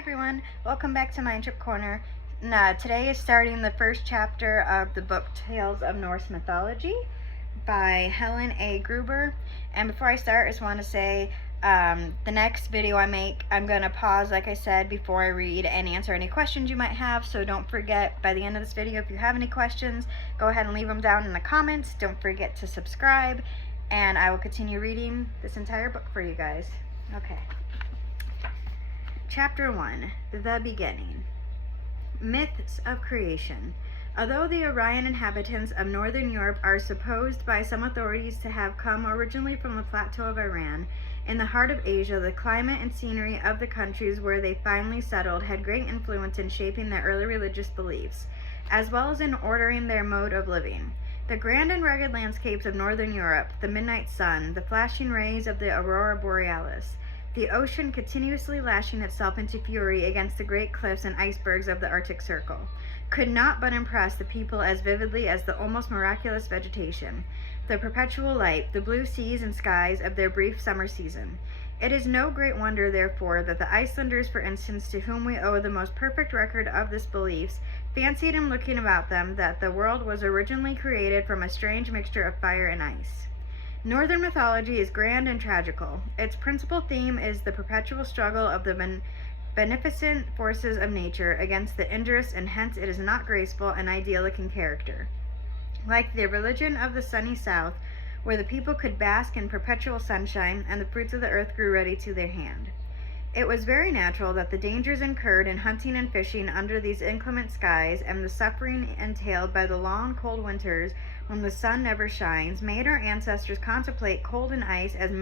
everyone, welcome back to Mind Trip Corner. Today is starting the first chapter of the book Tales of Norse Mythology by Helen A. Gruber. And before I start, I just want to say the next video I make, I'm going to pause, like I said, before I read and answer any questions you might have. So don't forget, by the end of this video, if you have any questions, go ahead and leave them down in the comments. Don't forget to subscribe, and I will continue reading this entire book for you guys. Okay. Chapter 1, The Beginning. Myths of Creation. Although the Aryan inhabitants of northern Europe are supposed by some authorities to have come originally from the plateau of Iran, in the heart of Asia, the climate and scenery of the countries where they finally settled had great influence in shaping their early religious beliefs, as well as in ordering their mode of living. The grand and rugged landscapes of northern Europe, the midnight sun, the flashing rays of the aurora borealis, the ocean continuously lashing itself into fury against the great cliffs and icebergs of the Arctic Circle, could not but impress the people as vividly as the almost miraculous vegetation, the perpetual light, the blue seas and skies of their brief summer season. It is no great wonder, therefore, that the Icelanders, for instance, to whom we owe the most perfect record of this beliefs, fancied in looking about them that the world was originally created from a strange mixture of fire and ice. Northern mythology is grand and tragical. Its principal theme is the perpetual struggle of the beneficent forces of nature against the injurious, and hence it is not graceful and idyllic in character. Like the religion of the sunny south, where the people could bask in perpetual sunshine and the fruits of the earth grew ready to their hand. It was very natural that the dangers incurred in hunting and fishing under these inclement skies, and the suffering entailed by the long, cold winters when the sun never shines, made our ancestors contemplate cold and ice as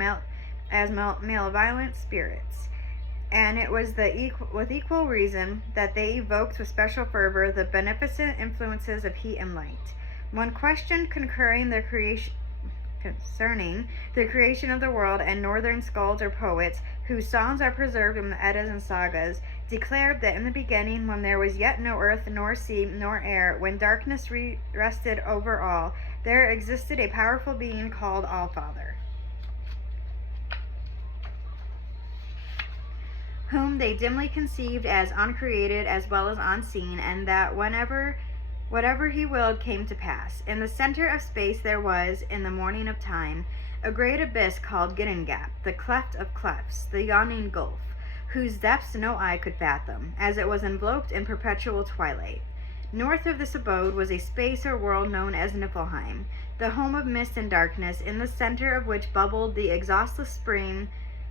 malevolent spirits. And it was with equal reason that they evoked with special fervor the beneficent influences of heat and light. When questioned concerning the creation of the world, and northern skalds or poets, whose songs are preserved in the Eddas and Sagas, declared that in the beginning, when there was yet no earth, nor sea, nor air, when darkness rested over all, there existed a powerful being called All-Father, whom they dimly conceived as uncreated as well as unseen, and that whatever he willed came to pass. In the center of space there was, in the morning of time, a great abyss called Giddengap, the cleft of clefts, the yawning gulf, whose depths no eye could fathom, as it was enveloped in perpetual twilight. North of this abode was a space or world known as Niflheim, the home of mist and darkness, in the center of which bubbled the exhaustless spring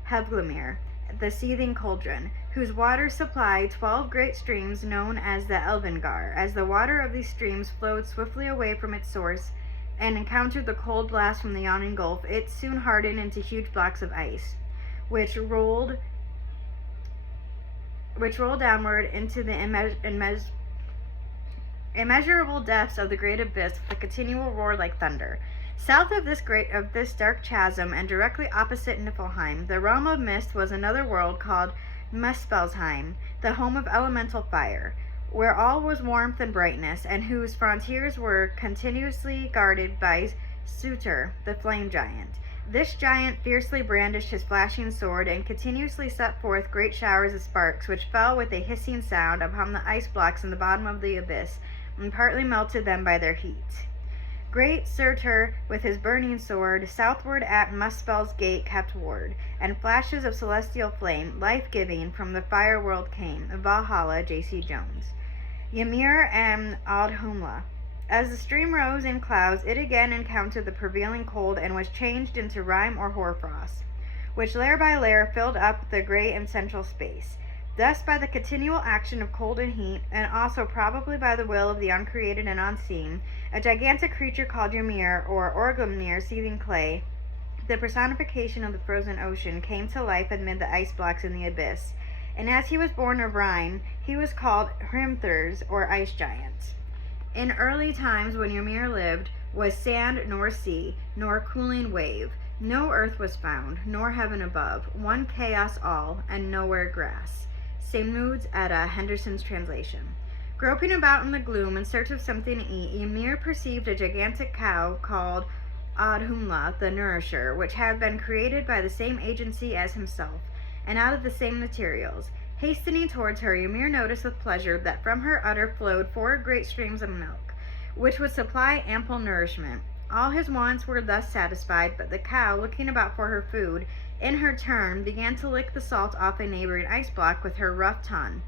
Helglimir, the seething cauldron, whose waters supplied 12 great streams known as the Elvengar. As the water of these streams flowed swiftly away from its source and encountered the cold blast from the yawning gulf, it soon hardened into huge blocks of ice, which rolled downward into the immeasurable depths of the great abyss with a continual roar like thunder. South of this dark chasm, and directly opposite Niflheim, the realm of mist, was another world called Muspelheim, the home of elemental fire, where all was warmth and brightness, and whose frontiers were continuously guarded by Surtur, the flame giant. This giant fiercely brandished his flashing sword and continuously set forth great showers of sparks, which fell with a hissing sound upon the ice blocks in the bottom of the abyss, and partly melted them by their heat. Great Surtur, with his burning sword, southward at Muspel's gate kept ward, and flashes of celestial flame, life-giving, from the fire world came. Valhalla, J.C. Jones. Ymir and Aldhumla. As the stream rose in clouds, it again encountered the prevailing cold and was changed into rime or hoarfrost, which layer by layer filled up the great and central space. Thus, by the continual action of cold and heat, and also probably by the will of the uncreated and unseen, a gigantic creature called Ymir, or Orglimnir, seething clay, the personification of the frozen ocean, came to life amid the ice blocks in the abyss. And as he was born of Rhine, he was called Hrimthurs, or ice giant. In early times, when Ymir lived, was sand nor sea, nor cooling wave. No earth was found, nor heaven above, one chaos all, and nowhere grass. Semnudes Edda, Henderson's translation. Groping about in the gloom in search of something to eat, Ymir perceived a gigantic cow called Audhumla, the nourisher, which had been created by the same agency as himself, and out of the same materials. Hastening towards her, Ymir noticed with pleasure that from her udder flowed 4 great streams of milk, which would supply ample nourishment. All his wants were thus satisfied, but the cow, looking about for her food, in her turn began to lick the salt off a neighboring ice block with her rough tongue.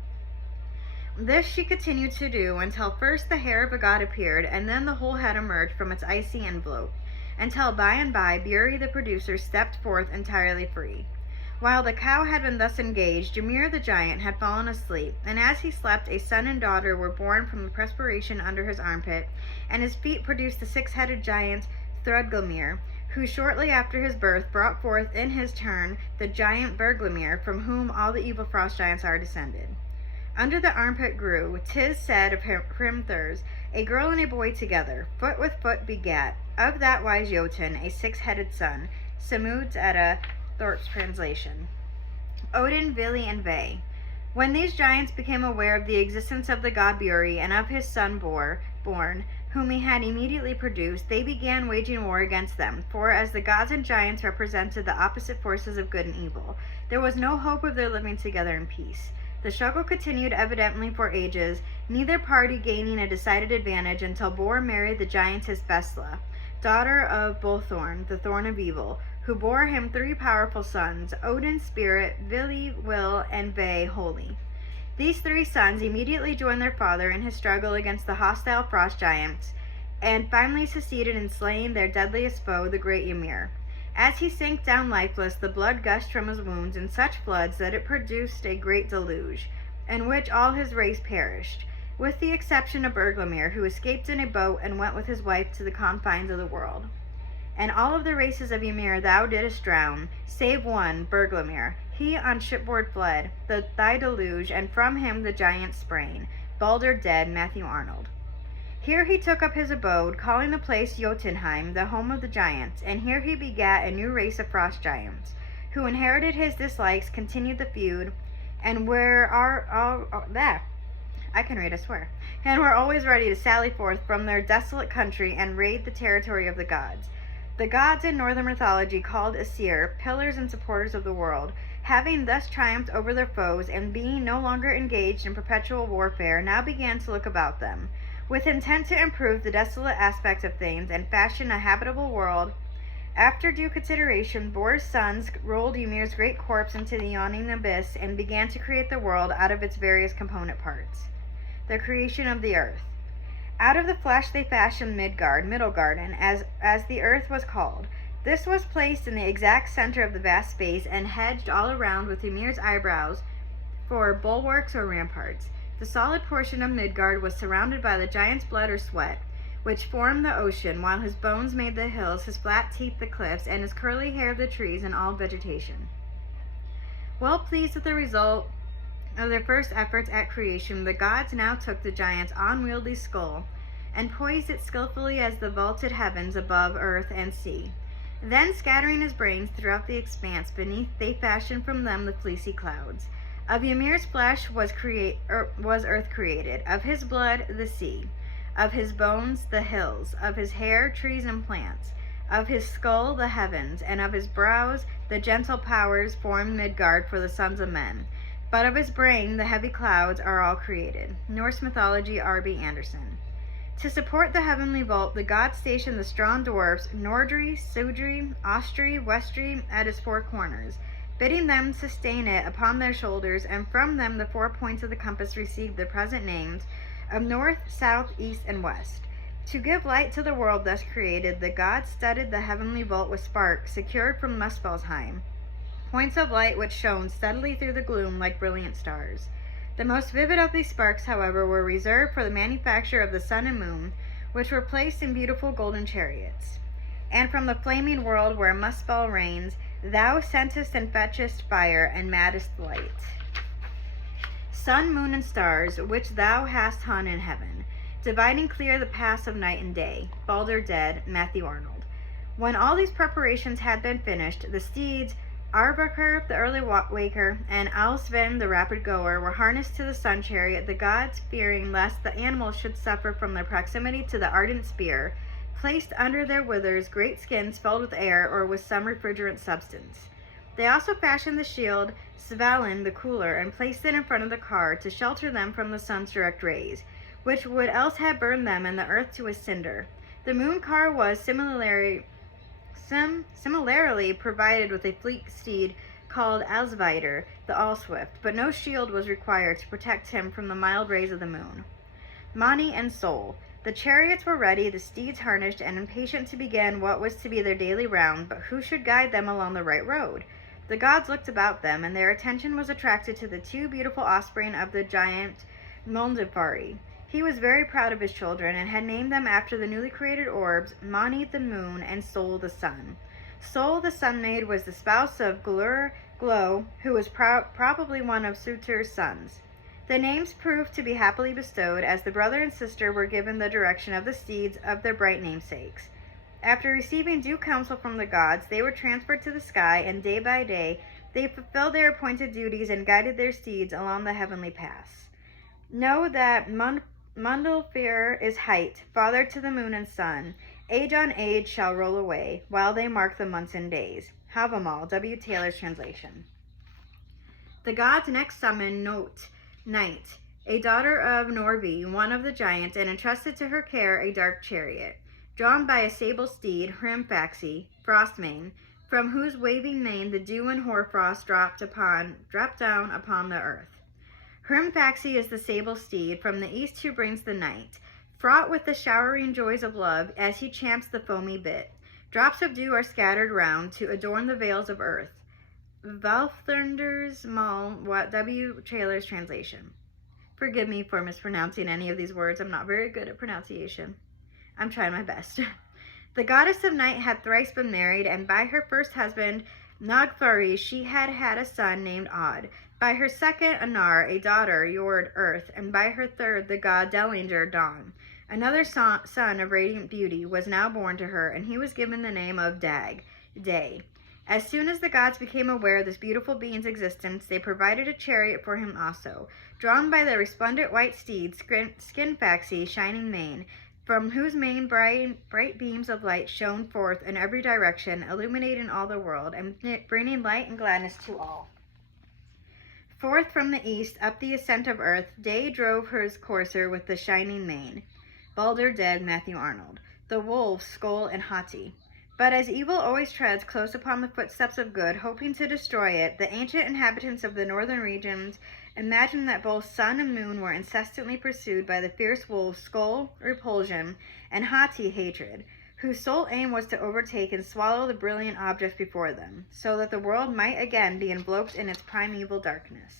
This she continued to do until first the hair of a god appeared, and then the whole head emerged from its icy envelope, until by and by Buri the producer stepped forth entirely free. While the cow had been thus engaged, Ymir the giant had fallen asleep, and as he slept a son and daughter were born from the perspiration under his armpit, and his feet produced the 6-headed giant Thrudgelmir, who shortly after his birth brought forth in his turn the giant Bergelmir, from whom all the evil frost giants are descended. Under the armpit grew, 'tis said of Hrimthurs, a girl and a boy together, foot with foot begat, of that wise Jotun, a 6-headed son. Samud's Edda, Thorpe's translation. Odin, Vili, and Ve. When these giants became aware of the existence of the god Buri and of his son born, whom he had immediately produced, they began waging war against them, for as the gods and giants represented the opposite forces of good and evil, there was no hope of their living together in peace. The struggle continued evidently for ages, neither party gaining a decided advantage until Bor married the giantess Besla, daughter of Bolthorn, the Thorn of Evil, who bore him 3 powerful sons, Odin Spirit, Vili Will, and Ve Holy. These 3 sons immediately joined their father in his struggle against the hostile frost giants, and finally succeeded in slaying their deadliest foe, the great Ymir. As he sank down lifeless, the blood gushed from his wounds in such floods that it produced a great deluge, in which all his race perished, with the exception of Bergelmir, who escaped in a boat and went with his wife to the confines of the world. And all of the races of Ymir thou didst drown, save one, Bergelmir. He on shipboard fled, thy deluge, and from him the giants sprang. Balder dead, Matthew Arnold. Here he took up his abode, calling the place Jotunheim, the home of the giants, and here he begat a new race of frost giants, who inherited his dislikes, continued the feud, and and were always ready to sally forth from their desolate country and raid the territory of the gods. The gods in Northern mythology called Aesir, pillars and supporters of the world, having thus triumphed over their foes and being no longer engaged in perpetual warfare, now began to look about them, with intent to improve the desolate aspect of things and fashion a habitable world. After due consideration, Bor's sons rolled Ymir's great corpse into the yawning abyss and began to create the world out of its various component parts. The creation of the earth. Out of the flesh they fashioned Midgard, Middle Garden, as the earth was called. This was placed in the exact center of the vast space and hedged all around with Ymir's eyebrows for bulwarks or ramparts. The solid portion of Midgard was surrounded by the giant's blood or sweat, which formed the ocean, while his bones made the hills, his flat teeth the cliffs, and his curly hair the trees and all vegetation. Well pleased with the result of their first efforts at creation, the gods now took the giant's unwieldy skull and poised it skillfully as the vaulted heavens above earth and sea. Then, scattering his brains throughout the expanse beneath, they fashioned from them the fleecy clouds. Of Ymir's flesh was earth created, of his blood the sea, of his bones the hills, of his hair trees and plants, of his skull the heavens, and of his brows the gentle powers formed Midgard for the sons of men. But of his brain the heavy clouds are all created. Norse Mythology, R.B. Anderson. To support the heavenly vault, the gods stationed the strong dwarfs Nordri, Sudri, Ostri, Westri at its 4 corners, bidding them sustain it upon their shoulders, and from them the 4 points of the compass received their present names of north, south, east, and west. To give light to the world thus created, the gods studded the heavenly vault with sparks secured from Muspelheim, points of light which shone steadily through the gloom like brilliant stars. The most vivid of these sparks, however, were reserved for the manufacture of the sun and moon, which were placed in beautiful golden chariots. And from the flaming world where Muspel reigns, thou sentest and fetchest fire and maddest light. Sun, moon, and stars, which thou hast hung in heaven, dividing clear the paths of night and day. Balder dead, Matthew Arnold. When all these preparations had been finished, the steeds, Arbaker, the early waker, and Alsvin, the rapid goer, were harnessed to the sun chariot, the gods, fearing lest the animals should suffer from their proximity to the ardent spear, placed under their withers great skins filled with air or with some refrigerant substance. They also fashioned the shield Svalin the cooler and placed it in front of the car to shelter them from the sun's direct rays, which would else have burned them and the earth to a cinder. The moon car was similarly provided with a fleet steed called Alsvider, the Allswift, but no shield was required to protect him from the mild rays of the moon. Mani and Sol. The chariots were ready, the steeds harnessed, and impatient to begin what was to be their daily round, but who should guide them along the right road? The gods looked about them, and their attention was attracted to the two beautiful offspring of the giant Muldifari. He was very proud of his children, and had named them after the newly created orbs, Mani the moon, and Sol the sun. Sol the sun-maid was the spouse of Glow, who was probably one of Surtur's sons. The names proved to be happily bestowed, as the brother and sister were given the direction of the steeds of their bright namesakes. After receiving due counsel from the gods, they were transferred to the sky, and day by day they fulfilled their appointed duties and guided their steeds along the heavenly paths. Know that Mundilfir is height, father to the moon and sun. Age on age shall roll away, while they mark the months and days. Havamal, W. Taylor's translation. The gods next summoned Night, a daughter of Norvi, one of the giants, and entrusted to her care a dark chariot, drawn by a sable steed, Hrimfaxi, Frostmane, from whose waving mane the dew and hoarfrost dropped down upon the earth. Hrimfaxi is the sable steed from the east who brings the night, fraught with the showering joys of love as he champs the foamy bit. Drops of dew are scattered round to adorn the vales of earth. Valthunder's Mall, W. Taylor's translation. Forgive me for mispronouncing any of these words. I'm not very good at pronunciation. I'm trying my best. The goddess of night had thrice been married, and by her first husband, Nagfari, she had had a son named Od. By her second, Anar, a daughter, Jord, earth, and by her third, the god Dellinger, dawn. Another son of radiant beauty was now born to her, and he was given the name of Dag, day. As soon as the gods became aware of this beautiful being's existence, they provided a chariot for him also, drawn by the resplendent white steed, Skinfaxi, shining mane, from whose mane bright beams of light shone forth in every direction, illuminating all the world, and bringing light and gladness to all. Forth from the east, up the ascent of earth, Day drove her courser with the shining mane. Balder dead, Matthew Arnold. The wolves, Skoll and Hati. But as evil always treads close upon the footsteps of good, hoping to destroy it, the ancient inhabitants of the northern regions imagined that both sun and moon were incessantly pursued by the fierce wolves Skoll, repulsion, and Hati, hatred, whose sole aim was to overtake and swallow the brilliant objects before them, so that the world might again be enveloped in its primeval darkness.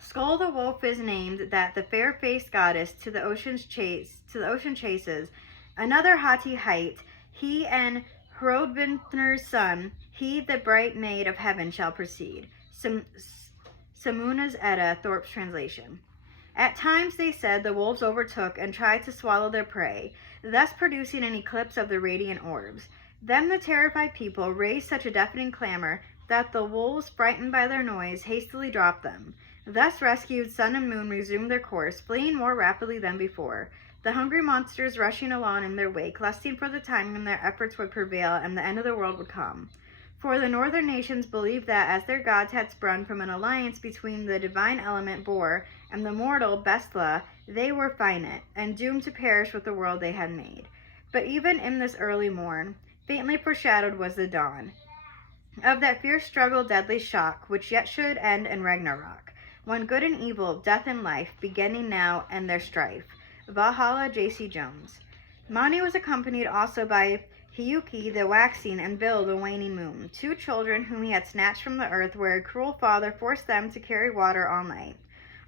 Skoll the wolf is named that the fair-faced goddess to the ocean chases. Another Hati height, he and Hrodvintner's son, he the bright maid of heaven shall proceed. Samuna's Edda, Thorpe's translation. At times, they said, the wolves overtook and tried to swallow their prey, thus producing an eclipse of the radiant orbs. Then the terrified people raised such a deafening clamor that the wolves, frightened by their noise, hastily dropped them. Thus rescued, sun and moon resumed their course, fleeing more rapidly than before, the hungry monsters rushing along in their wake, lusting for the time when their efforts would prevail and the end of the world would come. For the northern nations believed that as their gods had sprung from an alliance between the divine element Bor and the mortal Bestla, they were finite, and doomed to perish with the world they had made. But even in this early morn, faintly foreshadowed was the dawn of that fierce struggle, deadly shock, which yet should end in Ragnarok, when good and evil, death and life, beginning now and their strife. Valhalla, J.C. Jones. Mani was accompanied also by Hiyuki the waxing and Vil the waning moon, two children whom he had snatched from the earth, where a cruel father forced them to carry water all night.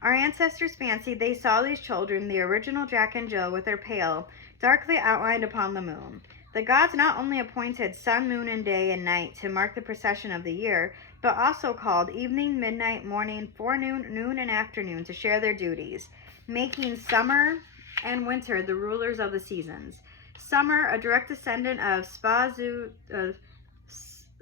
Our ancestors fancied they saw these children, the original Jack and Jill, with their pail, darkly outlined upon the moon. The gods not only appointed sun, moon, and day and night to mark the procession of the year, but also called evening, midnight, morning, forenoon, noon, and afternoon to share their duties, making summer and winter the rulers of the seasons. Summer, a direct descendant of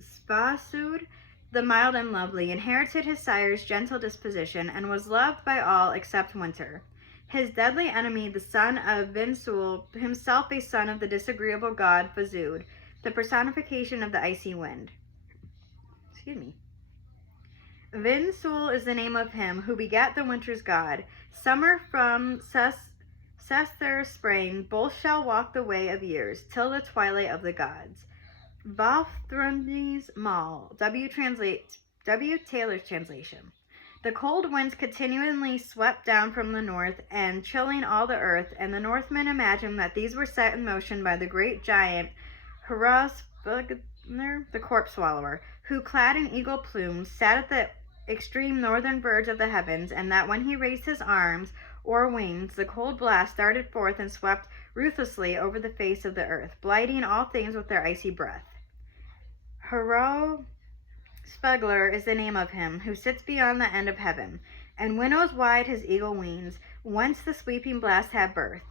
Svasud, the mild and lovely, inherited his sire's gentle disposition and was loved by all except Winter. His deadly enemy, the son of Vinsul, himself a son of the disagreeable god Fazud, the personification of the icy wind. Excuse me. Vinsul is the name of him who begat the winter's god. Summer from Sesther spring, both shall walk the way of years, till the twilight of the gods. Vafthrundi's Mal, W. Taylor's translation. The cold winds continually swept down from the north and chilling all the earth, and the Northmen imagined that these were set in motion by the great giant Hrosvagnar, the corpse swallower, who, clad in eagle plumes, sat at the extreme northern verge of the heavens, and that when he raised his arms or wings, the cold blast darted forth and swept ruthlessly over the face of the earth, blighting all things with their icy breath. Hrosvagnar is the name of him who sits beyond the end of heaven, and winnows wide his eagle wings, whence the sweeping blast had birth.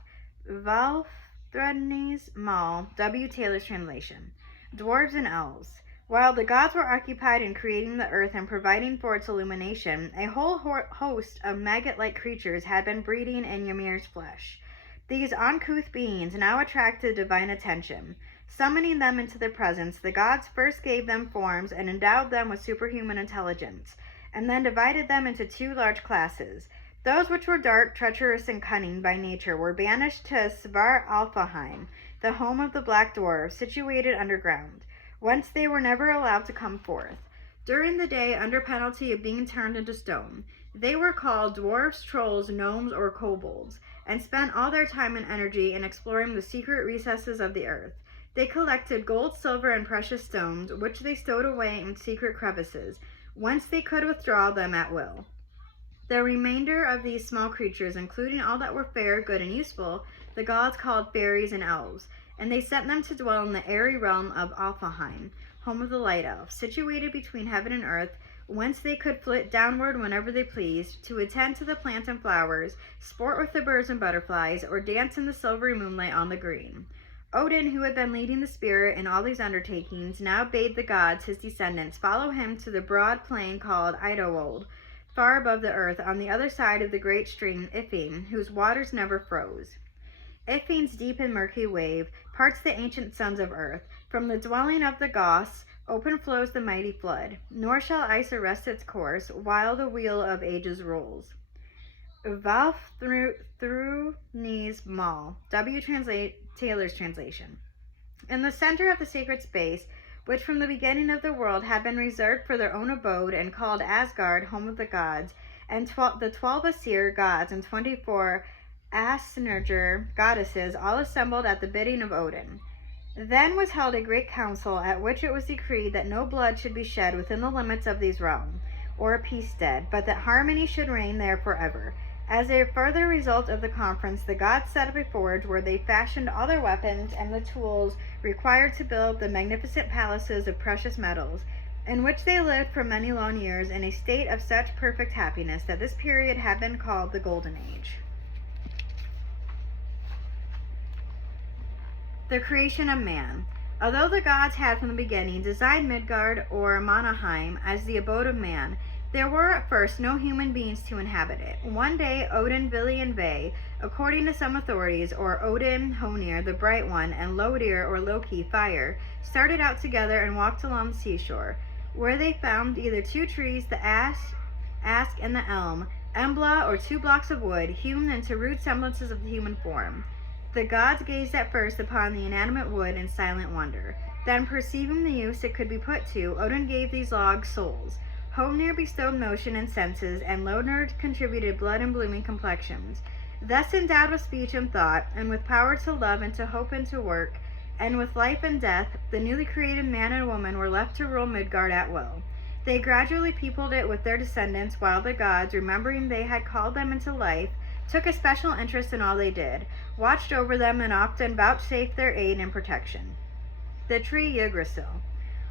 Vafthrundi's Mal, W. Taylor's translation. Dwarves and elves. While the gods were occupied in creating the earth and providing for its illumination, a whole host of maggot-like creatures had been breeding in Ymir's flesh. These uncouth beings now attracted divine attention. Summoning them into their presence, the gods first gave them forms and endowed them with superhuman intelligence, and then divided them into two large classes. Those which were dark, treacherous, and cunning by nature were banished to Svar Alfheim, the home of the black dwarves, situated underground, whence they were never allowed to come forth. During the day, under penalty of being turned into stone, they were called dwarfs, trolls, gnomes, or kobolds, and spent all their time and energy in exploring the secret recesses of the earth. They collected gold, silver, and precious stones, which they stowed away in secret crevices, whence they could withdraw them at will. The remainder of these small creatures, including all that were fair, good, and useful, the gods called fairies and elves, and they sent them to dwell in the airy realm of Alfheim, home of the light elves, situated between heaven and earth, whence they could flit downward whenever they pleased, to attend to the plants and flowers, sport with the birds and butterflies, or dance in the silvery moonlight on the green. Odin, who had been leading the spirit in all these undertakings, now bade the gods, his descendants, follow him to the broad plain called Idawold, far above the earth, on the other side of the great stream Ifing, whose waters never froze. Ifing's deep and murky wave parts the ancient sons of earth. From the dwelling of the Goths open flows the mighty flood, nor shall ice arrest its course while the wheel of ages rolls. Vafthrundi's Mal, W. Taylor's translation. In the center of the sacred space, which from the beginning of the world had been reserved for their own abode and called Asgard, home of the gods, and the 12 Aesir gods and 24 Asnerger goddesses all assembled at the bidding of Odin. Then was held a great council, at which it was decreed that no blood should be shed within the limits of these realms, or a peace-stead, but that harmony should reign there forever. As a further result of the conference, the gods set up a forge where they fashioned all their weapons and the tools required to build the magnificent palaces of precious metals, in which they lived for many long years in a state of such perfect happiness that this period had been called the Golden Age. The creation of man. Although the gods had from the beginning designed Midgard or Manaheim as the abode of man, there were at first no human beings to inhabit it. One day, Odin, Vili, and Ve, according to some authorities, or Odin, Honir, the Bright One, and Lodir, or Loki, Fire, started out together and walked along the seashore, where they found either two trees, the ask and the elm, embla, or two blocks of wood, hewn into rude semblances of the human form. The gods gazed at first upon the inanimate wood in silent wonder. Then, perceiving the use it could be put to, Odin gave these logs souls. Honir bestowed motion and senses, and Lodir contributed blood and blooming complexions. Thus endowed with speech and thought, and with power to love and to hope and to work, and with life and death, the newly created man and woman were left to rule Midgard at will. They gradually peopled it with their descendants, while the gods, remembering they had called them into life, took a special interest in all they did, watched over them, and often vouchsafed their aid and protection. The tree Yggdrasil.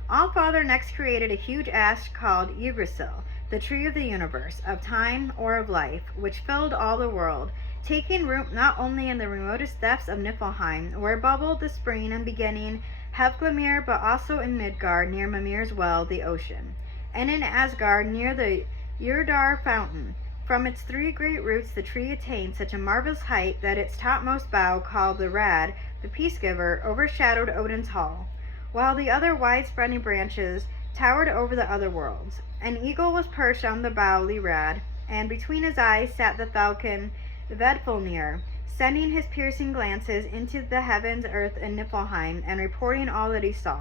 Allfather next created a huge ash called Yggdrasil, the tree of the universe, of time or of life, which filled all the world, taking root not only in the remotest depths of Niflheim, where bubbled the spring and beginning Hefglamir, but also in Midgard, near Mimir's well, the ocean, and in Asgard, near the Urdar fountain. From its three great roots the tree attained such a marvelous height that its topmost bough, called the Rad, the Peacegiver, overshadowed Odin's hall. while the other wide-spreading branches towered over the other worlds. An eagle was perched on the bough Lirad, and between his eyes sat the falcon Vedfulnir, sending his piercing glances into the heavens, earth, and Niflheim, and reporting all that he saw.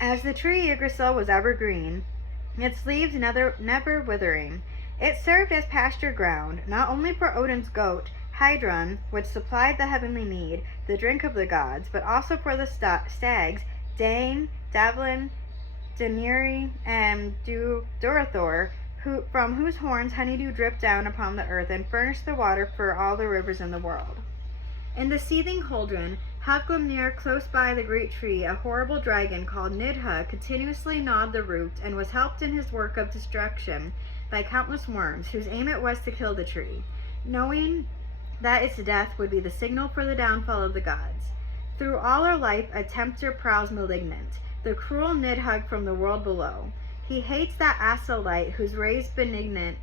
As the tree Yggdrasil was evergreen, its leaves never withering, it served as pasture ground, not only for Odin's goat, Heidrun, which supplied the heavenly mead, the drink of the gods, but also for the stags, Dane, Davlin, Daniri, and Durathor, from whose horns honeydew dripped down upon the earth and furnished the water for all the rivers in the world. In the seething cauldron, Hafglumnir, close by the great tree, a horrible dragon called Nidha continuously gnawed the root and was helped in his work of destruction by countless worms, whose aim it was to kill the tree, knowing that its death would be the signal for the downfall of the gods. Through all our life a tempter prowls malignant, the cruel Nidhugg from the world below. He hates that Asa light whose rays benignant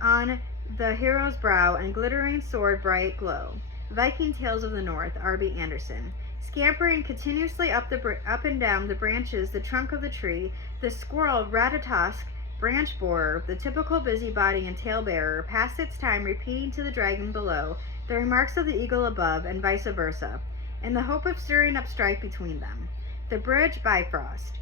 on the hero's brow and glittering sword bright glow. Viking Tales of the North, R.B. Anderson. Scampering continuously up and down the branches, the trunk of the tree, the squirrel Ratatosk, branch borer, the typical busybody and tale-bearer, passed its time repeating to the dragon below the remarks of the eagle above, and vice versa, in the hope of stirring up strife between them. The bridge, Bifrost.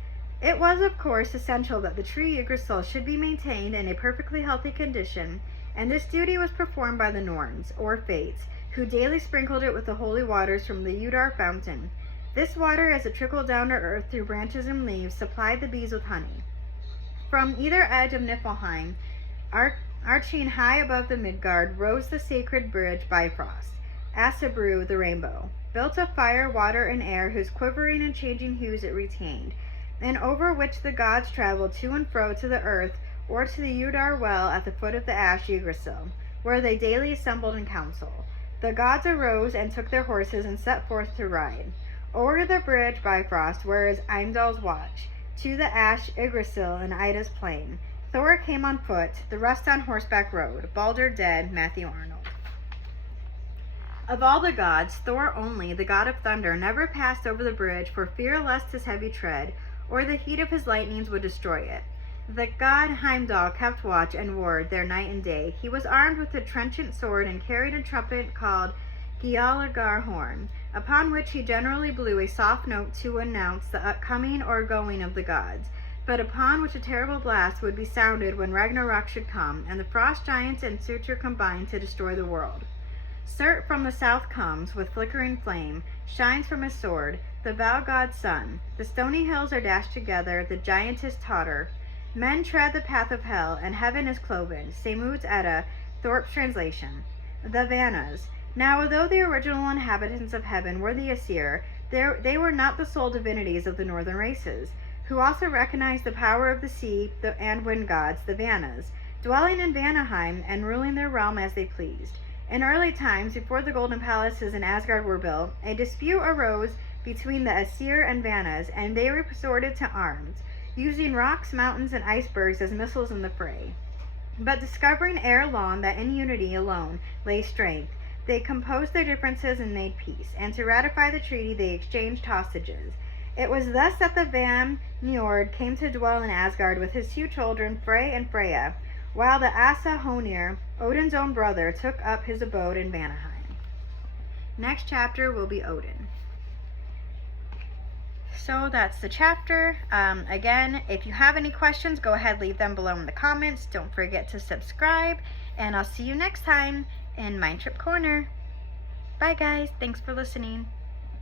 It was, of course, essential that the tree Yggdrasil should be maintained in a perfectly healthy condition, and this duty was performed by the Norns, or Fates, who daily sprinkled it with the holy waters from the Udar fountain. This water, as it trickled down to earth through branches and leaves, supplied the bees with honey. From either edge of Niflheim, arching high above the Midgard, rose the sacred bridge Bifrost, Asabru the rainbow, built of fire, water, and air, whose quivering and changing hues it retained, and over which the gods traveled to and fro to the earth or to the Udar well at the foot of the ash Yggdrasil, where they daily assembled in council. The gods arose and took their horses and set forth to ride. Over to the bridge Bifrost, where is Heimdall's watch, to the ash Yggdrasil and Ida's plain. Thor came on foot, the rest on horseback rode, Balder dead, Matthew Arnold. Of all the gods, Thor only, the god of thunder, never passed over the bridge for fear lest his heavy tread or the heat of his lightnings would destroy it. The god Heimdall kept watch and ward there night and day. He was armed with a trenchant sword and carried a trumpet called Gialagar horn, upon which he generally blew a soft note to announce the coming or going of the gods, but upon which a terrible blast would be sounded when Ragnarok should come, and the frost giants and Surtur combine to destroy the world. Surt from the south comes, with flickering flame, shines from his sword, the vow god's son. The stony hills are dashed together, the giantess totter. Men tread the path of hell, and heaven is cloven. Semut's Edda, Thorpe's translation. The Vannas. Now, although the original inhabitants of heaven were the Aesir, they were not the sole divinities of the northern races, who also recognized the power of the sea and wind gods, the Vannas, dwelling in Vanaheim and ruling their realm as they pleased. In early times, before the golden palaces in Asgard were built, a dispute arose between the Aesir and Vannas, and they resorted to arms, using rocks, mountains, and icebergs as missiles in the fray. But discovering ere long that in unity alone lay strength, they composed their differences and made peace, and to ratify the treaty they exchanged hostages. It was thus that the Van Njord came to dwell in Asgard with his two children, Frey and Freya, while the Asa Honir, Odin's own brother, took up his abode in Vanaheim. Next chapter will be Odin. So that's the chapter. Again, if you have any questions, go ahead, leave them below in the comments. Don't forget to subscribe, and I'll see you next time in Mind Trip Corner. Bye guys, thanks for listening.